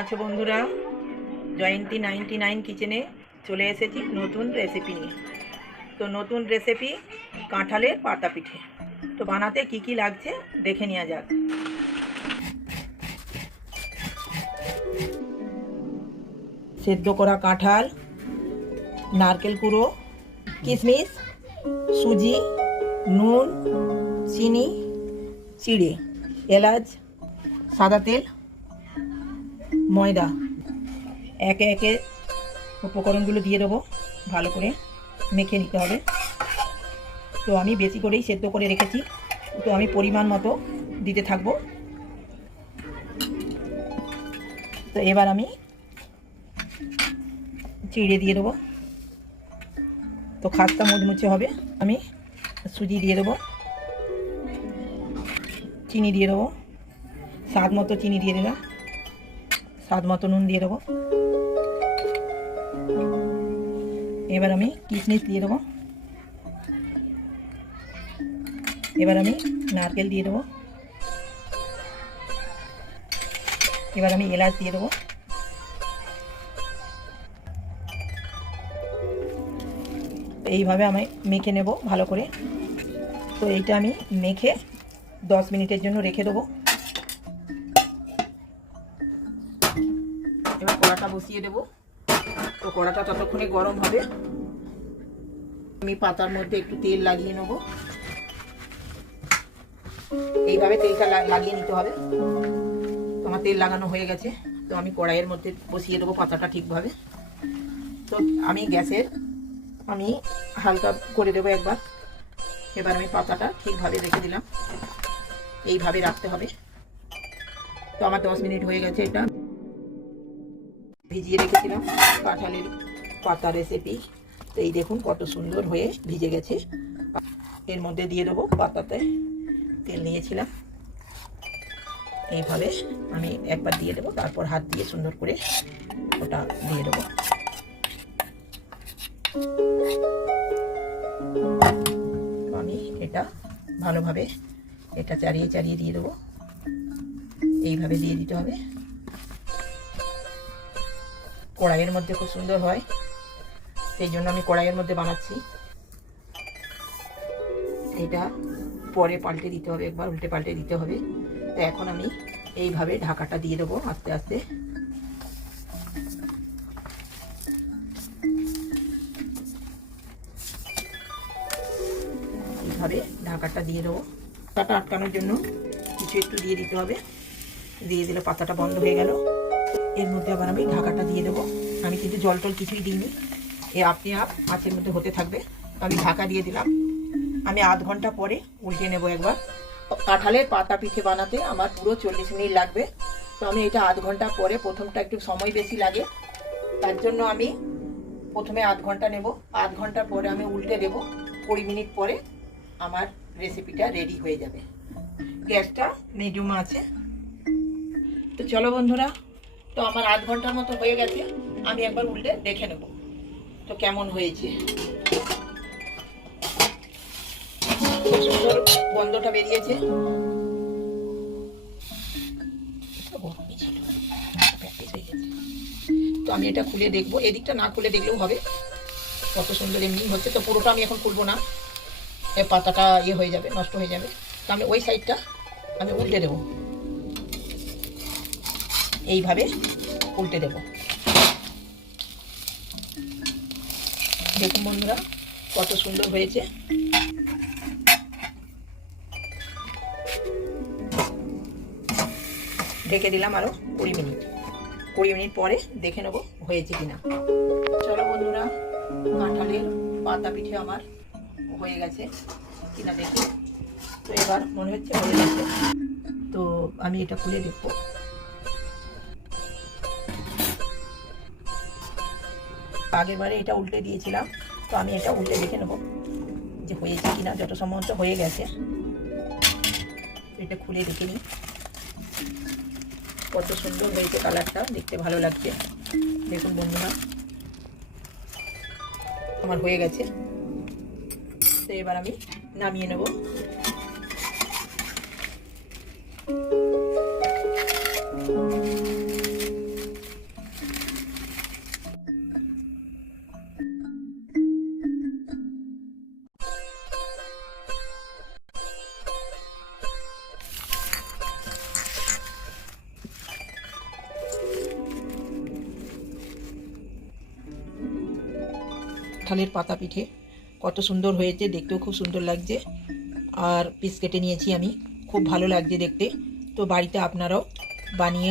আচ্ছা বন্ধুরা, জয়ন্তী ninety nine কিচেনে চলে এসেছি নতুন রেসিপি নিয়ে। তো নতুন রেসিপি কাঁঠালের পাতা পিঠে। তো বানাতে কি কি লাগছে দেখে নেওয়া যাক। সেদ্ধ করা কাঁঠাল, নারকেল কুড়ো, কিশমিশ, সুজি, নুন, চিনি, চিড়ে, এলাচ, সাদা তেল ময়দা। একে একে উপকরণগুলো দিয়ে দেবো, ভালো করে মেখে নিতে হবে। তো আমি বেশি করেই সেদ্ধ করে রেখেছি। তো আমি পরিমাণ মতো দিতে থাকব। তো এবার আমি চিড়ে দিয়ে দেবো। তো খাস্তা মুচমুচে হবে। আমি সুজি দিয়ে দেবো। চিনি দিয়ে দেবো। স্বাদ মতো চিনি দিয়ে দিলাম। স্বাদ মতো নুন দিয়ে দেবো। এবার আমি কিশমিশ দিয়ে দেবো। এবার আমি নারকেল দিয়ে দেবো। এবার আমি এলাচ দিয়ে দেবো। এইভাবে আমি মেখে নেব ভালো করে। তো এইটা আমি মেখে দশ মিনিটের জন্য রেখে দেবো। কড়াটা বসিয়ে দেবো। তো কড়াটা ততক্ষণে গরম হবে। আমি পাতার মধ্যে একটু তেল লাগিয়ে নেব। এইভাবে তেলটা লাগিয়ে নিতে হবে। তো আমার তেল লাগানো হয়ে গেছে। তো আমি কড়াইয়ের মধ্যে বসিয়ে দেবো পাতাটা ঠিকভাবে। তো আমি গ্যাসের, আমি হালকা করে দেবো একবার। এবার আমি পাতাটা ঠিকভাবে রেখে দিলাম। এইভাবে রাখতে হবে। তো আমার দশ মিনিট হয়ে গেছে এটা। ভিজিয়ে রেখেছিলাম কাঁঠালের পাতা রেসিপি তো এই দেখুন কত সুন্দর হয়ে ভিজে গেছে। এর মধ্যে দিয়ে দেবো পাতাতে তেল নিয়েছিলাম। এইভাবে আমি একবার দিয়ে দেবো, তারপর হাত দিয়ে সুন্দর করে ওটা দিয়ে দেবো। আমি এটা ভালোভাবে এটা চারিয়ে চারিয়ে দিয়ে দেবো। এইভাবে দিয়ে দিতে হবে। কড়াইয়ের মধ্যে খুব সুন্দর হয়। সেই জন্য আমি কড়াইয়ের মধ্যে বানাচ্ছি। এটা পরে পাল্টে দিতে হবে, একবার উল্টে পাল্টে দিতে হবে। তো এখন আমি এইভাবে ঢাকাটা দিয়ে দেবো আস্তে আস্তে। এইভাবে ঢাকাটা দিয়ে দেবো। পাতাটা আটকানোর জন্য কিছু একটু দিয়ে দিতে হবে। দিয়ে দিলে পাতাটা বন্ধ হয়ে গেল। এর মধ্যে আবার আমি ঢাকাটা দিয়ে দেবো। আমি কিন্তু জল টল কিছুই দিইনি। এ আপনি আপ, মাছের মধ্যে হতে থাকবে। আমি ঢাকা দিয়ে দিলাম। আমি আধ ঘণ্টা পরে উল্টে নেব একবার। কাঁঠালের পাতা পিঠে বানাতে আমার পুরো চল্লিশ মিনিট লাগবে। তো আমি এটা আধ ঘণ্টা পরে প্রথমটা একটু সময় বেশি লাগে। তার জন্য আমি প্রথমে আধ ঘণ্টা নেব। আধ ঘণ্টা পরে আমি উল্টে দেব। কুড়ি মিনিট পরে আমার রেসিপিটা রেডি হয়ে যাবে। গ্যাসটা মিডিয়াম আছে। তো চলো বন্ধুরা তো আমার আধ ঘণ্টার মতো হয়ে গেছে, আমি একবার উল্টে দেখে নেব তো কেমন হয়েছে। সুন্দর গন্ধটা বেরিয়েছে। তো আমি এটা খুলে দেখব, এদিকটা না খুলে দেখলেও হবে। কত সুন্দর এমনি হচ্ছে, তো পুরোটা আমি এখন খুলবো না। পাতাটা ইয়ে হয়ে যাবে, নষ্ট হয়ে যাবে। তো আমি ওই সাইডটা আমি উল্টে দেবো। এইভাবে উল্টে দেব। দেখুন বন্ধুরা, কত সুন্দর হয়েছে। ঢেকে দিলাম আরও কুড়ি মিনিট। কুড়ি মিনিট পরে দেখে নেব হয়েছে কিনা। চলো বন্ধুরা, কাঁঠালের পাতা পিঠে আমার হয়ে গেছে কিনা দেখি। তো এবার মনে হচ্ছে হয়ে গেছে। তো আমি এটা খুলে দেখব। আগের বারে এটা উল্টে দিয়েছিলাম, তো আমি এটা উল্টে দেখে নেব যে হয়েছে কিনা, যত সম্ভবত হয়ে গেছে। এটা খুলে দেখে নিই। কত সুন্দর হয়েছে কালারটা, দেখতে ভালো লাগছে। দেখুন বন্ধুরা, আমার হয়ে গেছে। তো এবার আমি নামিয়ে নেব। কাঁঠালের পাতা পিঠে। কত সুন্দর হয়েছে, দেখতেও খুব সুন্দর লাগছে। আর পিস কেটে নিয়েছি আমি, খুব ভালো লাগছে দেখতে। তো বাড়িতে আপনারাও বানিয়ে